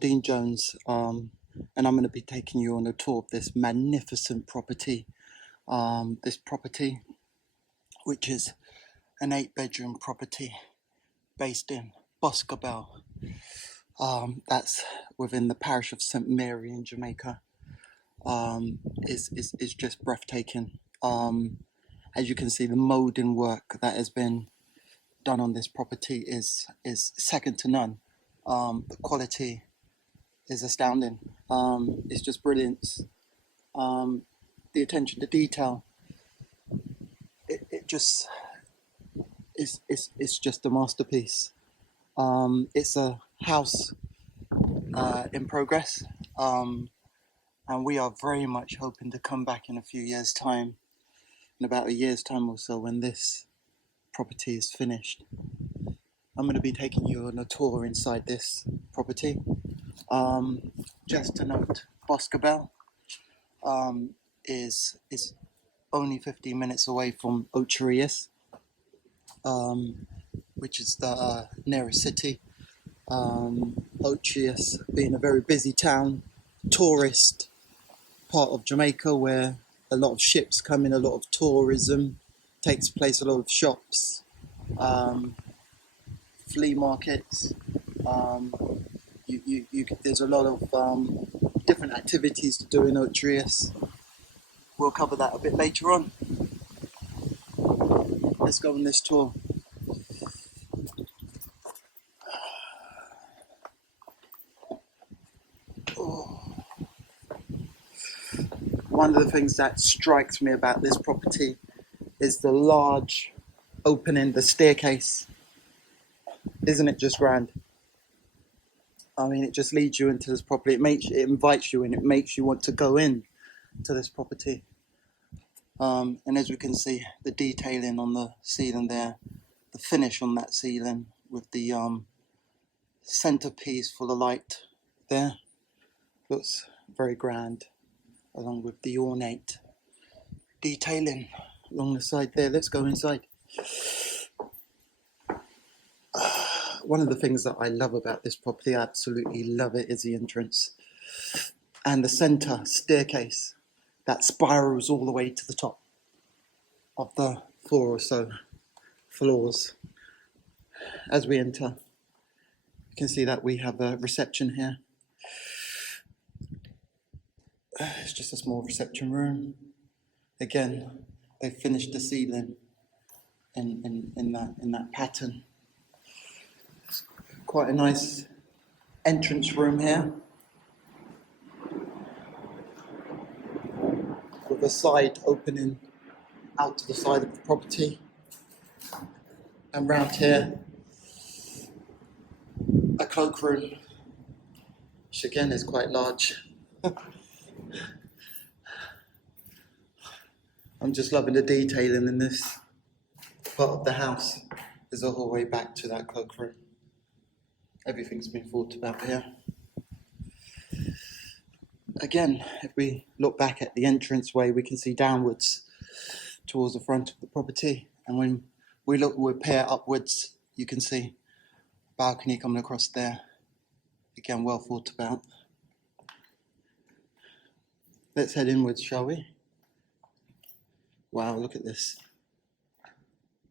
Dean Jones, and I'm going to be taking you on a tour of this magnificent property. This property, which is an 8-bedroom property based in Boscobel. That's within the parish of St Mary in Jamaica. Is just breathtaking. As you can see, the moulding work that has been done on this property is second to none. The quality is astounding. It's just brilliance. The attention to detail. It just it's just a masterpiece. It's a house in progress, and we are very much hoping to come back in a few years' time, in about a year's time or so, when this property is finished. I'm going to be taking you on a tour inside this property. Just to note, Boscobel is only 15 minutes away from Ocho Rios, which is the nearest city. Ocho Rios being a very busy town, tourist part of Jamaica, where a lot of ships come in, a lot of tourism takes place, a lot of shops, flea markets. There's a lot of different activities to do in Ocho Rios. We'll cover that a bit later on. Let's go on this tour. One of the things that strikes me about this property is the large opening, the staircase. Isn't it just grand? I mean, it just leads you into this property. It invites you in. It makes you want to go in to this property. And as we can see, the detailing on the ceiling there, the finish on that ceiling with the centerpiece full of light there, looks very grand, along with the ornate detailing along the side there. Let's go inside. One of the things that I love about this property, I absolutely love it, is the entrance and the center staircase that spirals all the way to the top of the 4 or so floors. As we enter, you can see that we have a reception here. It's just a small reception room. Again, they finished the ceiling in that pattern. It's quite a nice entrance room here, with a side opening out to the side of the property. And round here, a cloakroom, which again is quite large. I'm just loving the detailing in this part of the house. There's a whole way back to that cloakroom. Everything's been thought about here. Again, if we look back at the entranceway, we can see downwards towards the front of the property. And when we peer upwards, you can see a balcony coming across there. Again, well thought about. Let's head inwards, shall we? Wow, look at this.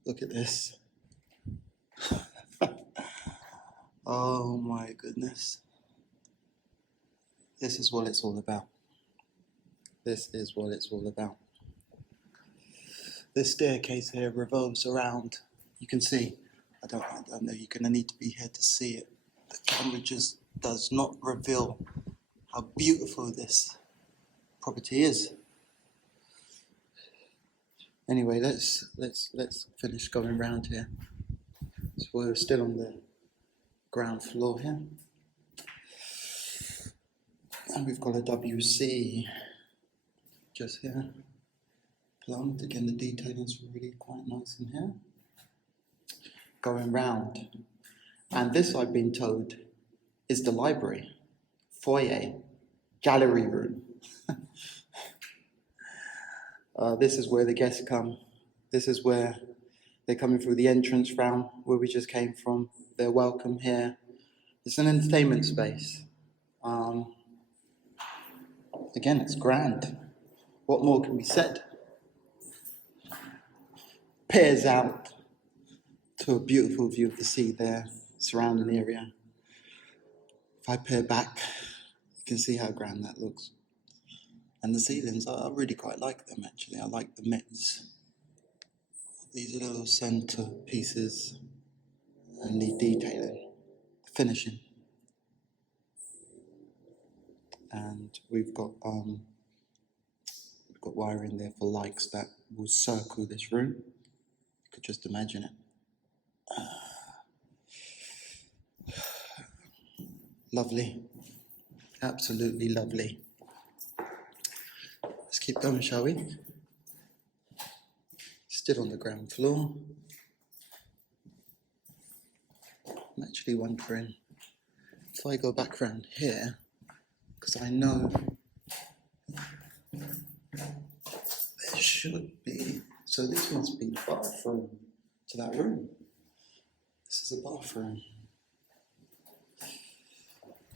Look at this. Oh my goodness. This is what it's all about. This is what it's all about. This staircase here revolves around. You can see, I don't know, you're going to need to be here to see it. The camera just does not reveal how beautiful this property is. Anyway, let's finish going round here. So we're still on the ground floor here. And we've got a WC just here. Plumbed. Again, the detailing is really quite nice in here. Going round. And this, I've been told, is the library, foyer, gallery room. This is where the guests come. This is where they're coming through the entrance round where we just came from. They're welcome here. It's an entertainment space. Again, it's grand. What more can be said? Peers out to a beautiful view of the sea there, surrounding area. If I peer back, you can see how grand that looks. And the ceilings, I really quite like them actually. I like the mits. These are little centre pieces and the detailing, the finishing. And we've got wiring there for lights that will circle this room. You could just imagine it. Lovely, absolutely lovely. Let's keep going, shall we? Still on the ground floor. I'm actually wondering if I go back around here, because I know there should be, so this must be the bathroom to that room. This is a bathroom.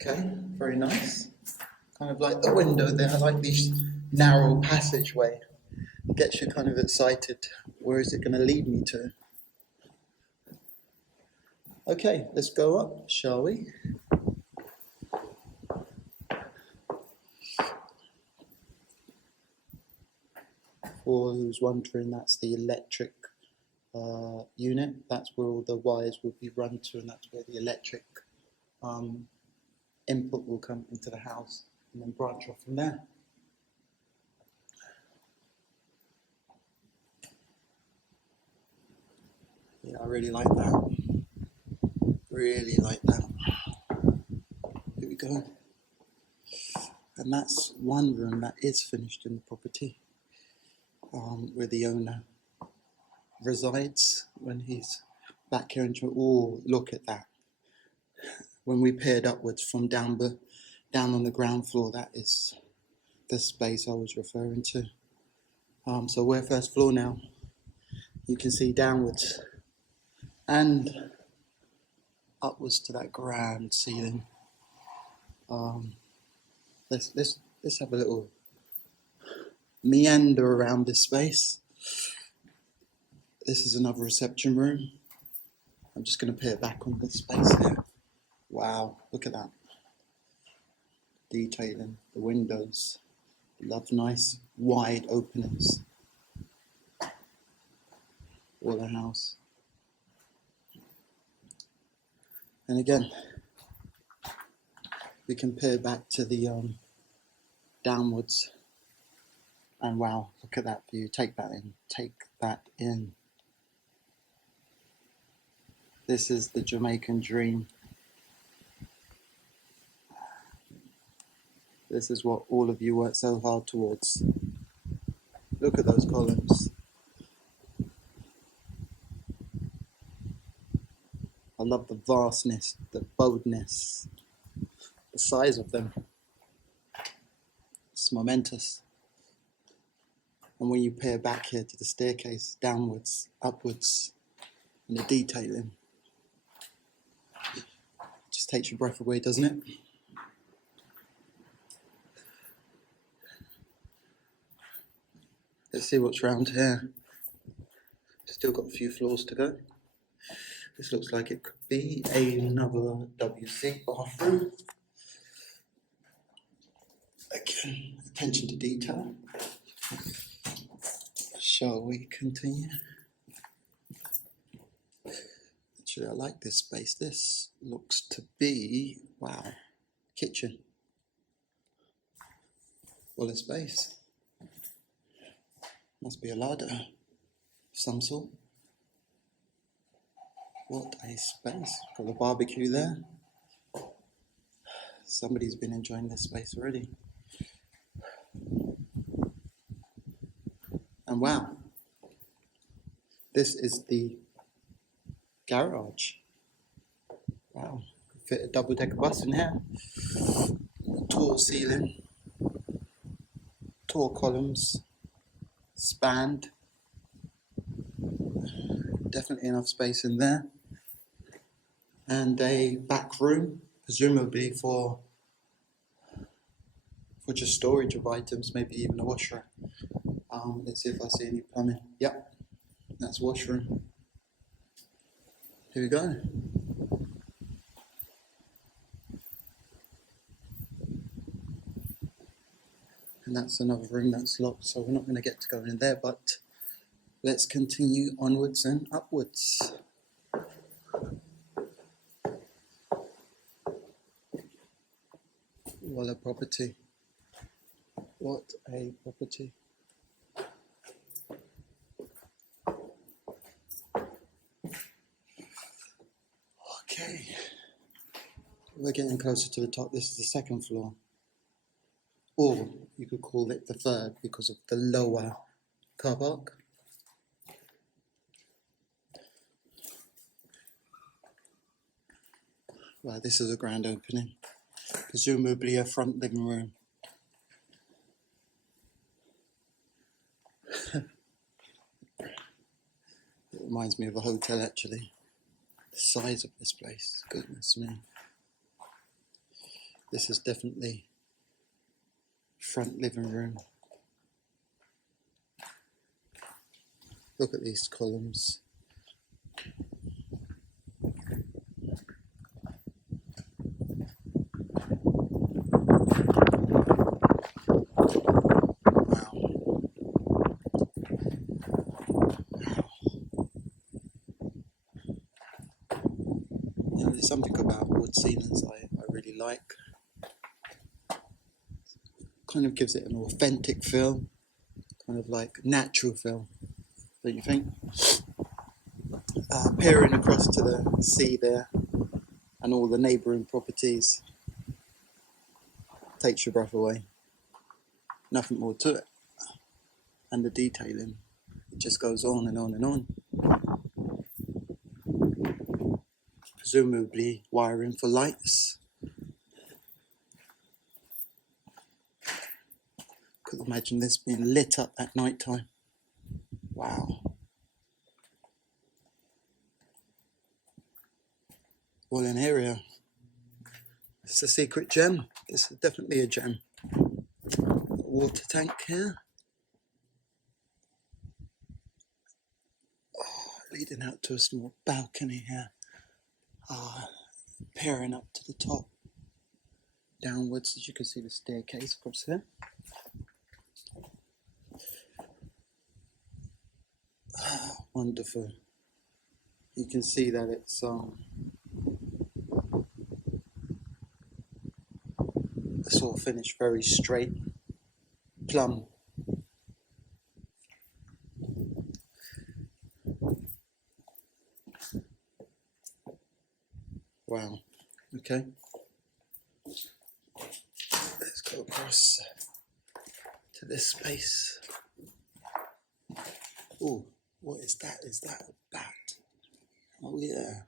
Okay, very nice. Kind of like the window there. I like this narrow passageway. It gets you kind of excited. Where is it going to lead me to? Okay, let's go up, shall we? For who's wondering, that's the electric unit. That's where all the wires will be run to, and that's where the electric input will come into the house and then branch off from there. Yeah, I really like that. Really like that. Here we go. And that's one room that is finished in the property, where the owner resides when he's back here. Oh, look at that. When we peered upwards from down on the ground floor, that is the space I was referring to. So we're first floor now. You can see downwards and upwards to that grand ceiling. Let's have a little meander around this space. This is another reception room. I'm just going to peer back on this space here. Wow, look at that. Detailing, the windows. Love nice wide openings. All the house. And again, we can peer back to the downwards. And wow, look at that view. Take that in. Take that in. This is the Jamaican dream. This is what all of you work so hard towards. Look at those columns. I love the vastness, the boldness, the size of them. It's momentous. And when you peer back here to the staircase, downwards, upwards, and the detailing, it just takes your breath away, doesn't it? Let's see what's around here. Still got a few floors to go. This looks like it could be another WC bathroom. Again, attention to detail. Shall we continue? Actually, I like this space. This looks to be, wow, kitchen. Full of space. Must be a larder of some sort. What a space. Got a barbecue there. Somebody's been enjoying this space already. And wow, this is the garage. Wow, could fit a double-decker bus in here. Tall ceiling, tall columns, spanned. Definitely enough space in there. And a back room, presumably for for just storage of items, maybe even a washroom. Let's see if I see any plumbing. Yep, that's washroom. Here we go. And that's another room that's locked, so we're not going to get to go in there, but let's continue onwards and upwards. What a property. What a property. Okay. We're getting closer to the top. This is the second floor. Or you could call it the third because of the lower car park. Well, this is a grand opening. Presumably a front living room. It reminds me of a hotel actually. The size of this place, goodness me. This is definitely front living room. Look at these columns. There's something about wood ceilings I really like. Kind of gives it an authentic feel, kind of like natural feel, don't you think? Peering across to the sea there and all the neighbouring properties takes your breath away. Nothing more to it. And the detailing, it just goes on and on and on. Presumably wiring for lights. Could imagine this being lit up at night time. Wow. What an area. It's a secret gem. This is definitely a gem. Water tank here. Leading out to a small balcony here. Peering up to the top. Downwards, as you can see, the staircase across here. Wonderful. You can see that it's sort of finished very straight, plumb. Wow. Okay. Let's go across to this space. Oh, what is that? Is that a bat? Oh yeah.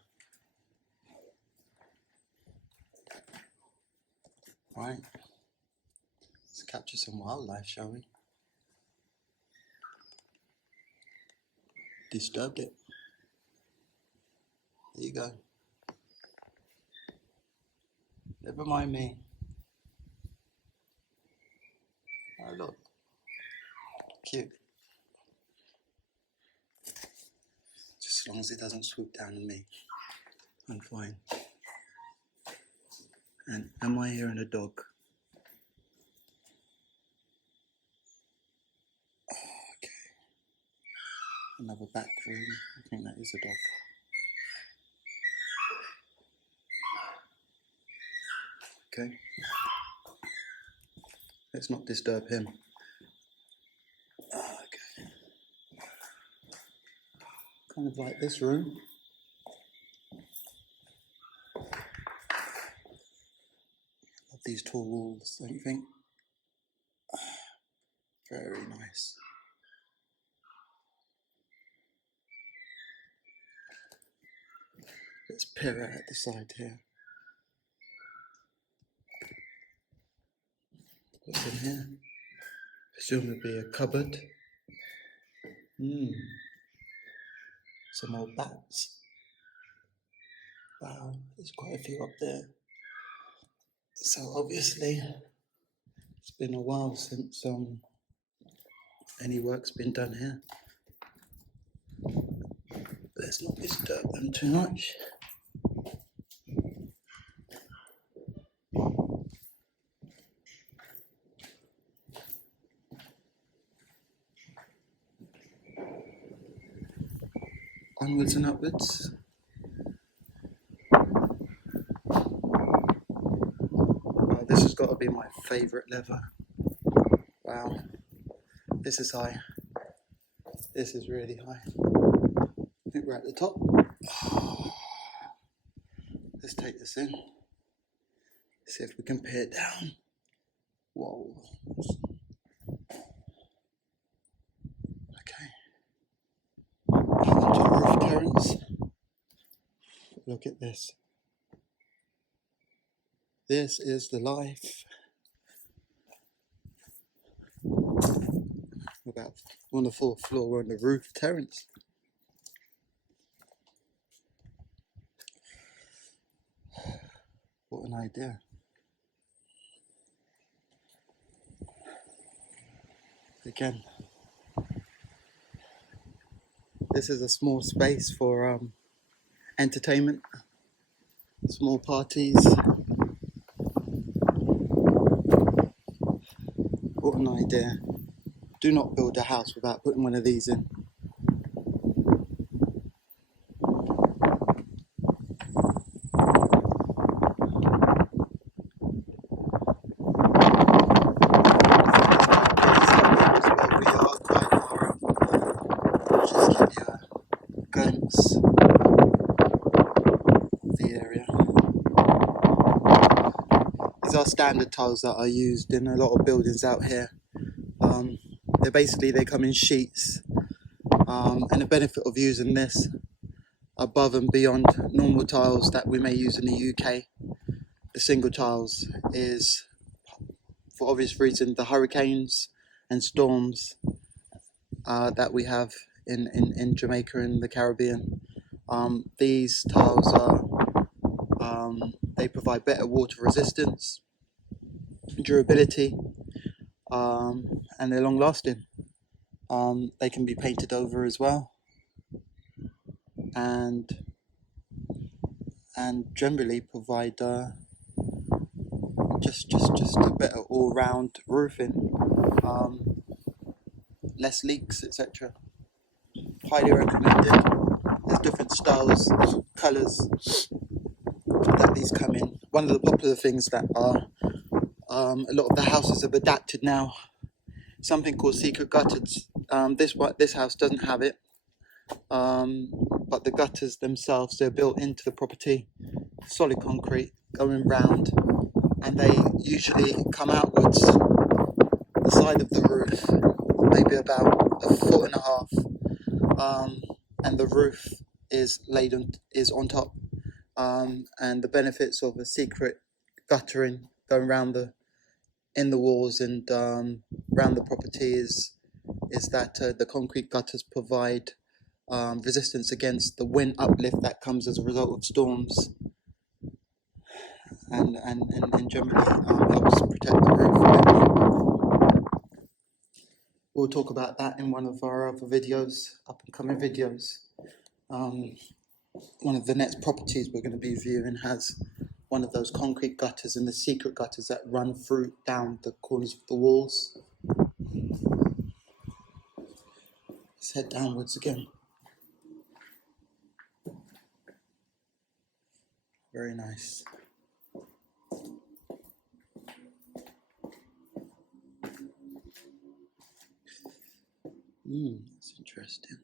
Right. Let's capture some wildlife, shall we? Disturbed it. There you go. Never mind me. Oh look. Cute. Just as long as it doesn't swoop down on me, I'm fine. And am I hearing a dog? Oh, okay. Another back room. I think that is a dog. Okay. Let's not disturb him. Okay. Kind of like this room. Love these tall walls, don't you think? Very nice. Let's peer out at the side here. What's in here? Presumably a cupboard. Some more bats. Wow, there's quite a few up there. So obviously It's been a while since any work's been done here. Let's not disturb them too much. Onwards and upwards. Oh, this has got to be my favourite lever. Wow, this is high. This is really high. I think we're at the top. Oh, let's take this in. See if we can pare it down. Whoa. Okay. Onto the roof terrace. Look at this. This is the life. About on the fourth floor on the roof terrace. What an idea. Again, this is a small space for entertainment, small parties. What an idea. Do not build a house without putting one of these in. Just give you a glimpse of the area. These are standard tiles that are used in a lot of buildings out here. They come in sheets, and the benefit of using this above and beyond normal tiles that we may use in the UK, the single tiles, is for obvious reason the hurricanes and storms that we have in Jamaica and the Caribbean. These tiles they provide better water resistance, durability, and they're long lasting. They can be painted over as well, and generally provide just a better all-round roofing, less leaks, etc. Highly recommended. There's different styles, colours that these come in. One of the popular things that are a lot of the houses have adapted now, something called secret gutters. This house doesn't have it, but the gutters themselves, they're built into the property, solid concrete going round, and they usually come outwards the side of the roof, maybe about 1.5 feet, and the roof is on top, and the benefits of a secret guttering going round in the walls and round the property is that the concrete gutters provide resistance against the wind uplift that comes as a result of storms, and generally helps protect the roof a bit more. We'll talk about that in one of our other videos, up and coming videos. One of the next properties we're going to be viewing has one of those concrete gutters and the secret gutters that run through down the corners of the walls. Let's head downwards again. Very nice. That's interesting.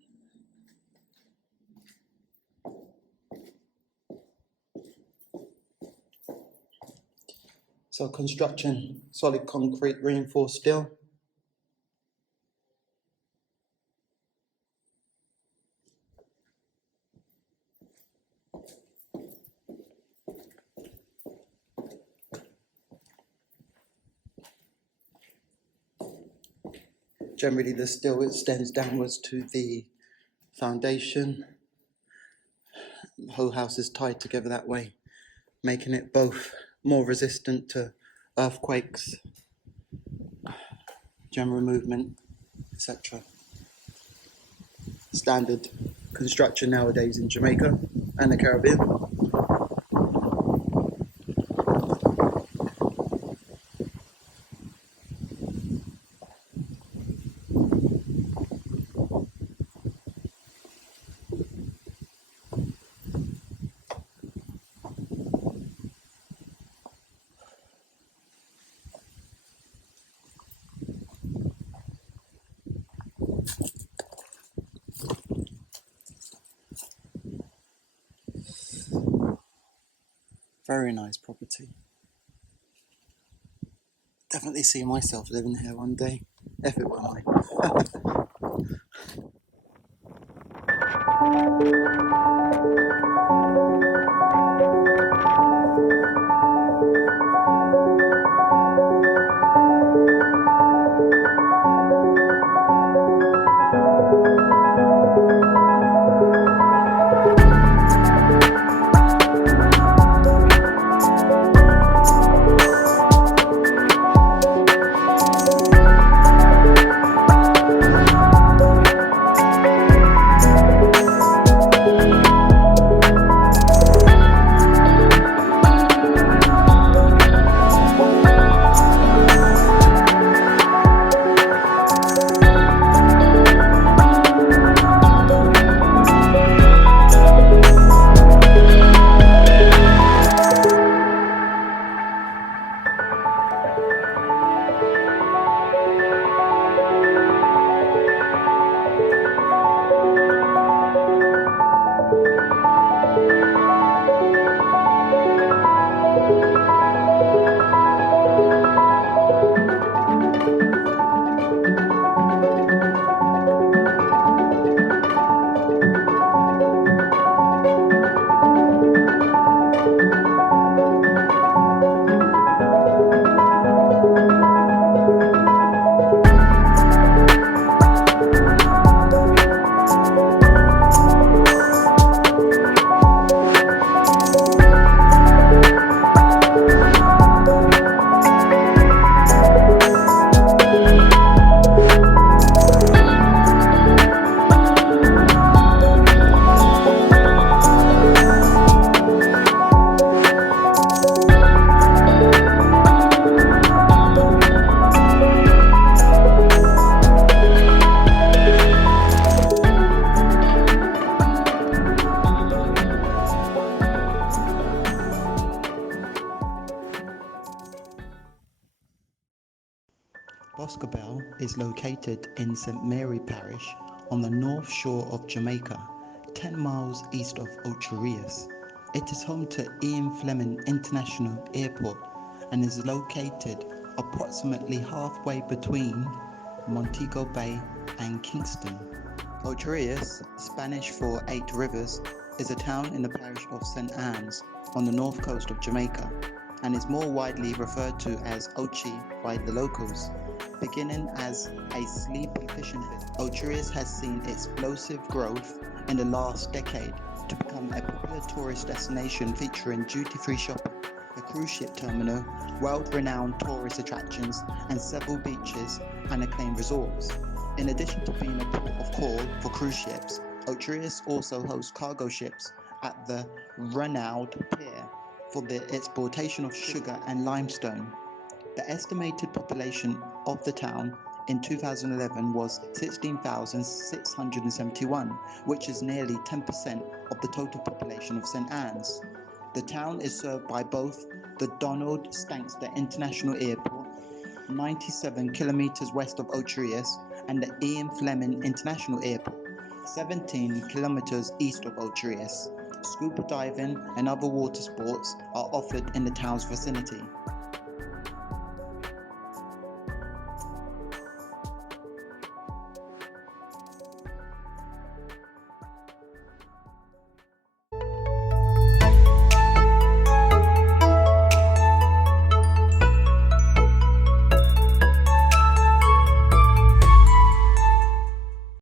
So construction, solid concrete, reinforced steel. Generally the steel extends downwards to the foundation. The whole house is tied together that way, making it both more resistant to earthquakes general movement, etc. Standard construction nowadays in Jamaica and the Caribbean. Very nice property. Definitely see myself living here one day, if it were mine. Boscobel is located in St Mary Parish on the north shore of Jamaica, 10 miles east of Ocho Rios. It is home to Ian Fleming International Airport and is located approximately halfway between Montego Bay and Kingston. Ocho Rios, Spanish for 8 rivers, is a town in the parish of St Anne's on the north coast of Jamaica and is more widely referred to as Ochi by the locals. Beginning as a sleepy fishing village, Ocho Rios has seen explosive growth in the last decade to become a popular tourist destination featuring duty-free shopping, a cruise ship terminal, world-renowned tourist attractions, and several beaches and acclaimed resorts. In addition to being a port of call for cruise ships, Ocho Rios also hosts cargo ships at the renowned pier for the exportation of sugar and limestone. The estimated population of the town in 2011 was 16,671, which is nearly 10% of the total population of St. Anne's. The town is served by both the Donald Stankster International Airport, 97 kilometers west of Ocho Rios, and the Ian Fleming International Airport, 17 kilometers east of Ocho Rios. Scuba diving and other water sports are offered in the town's vicinity.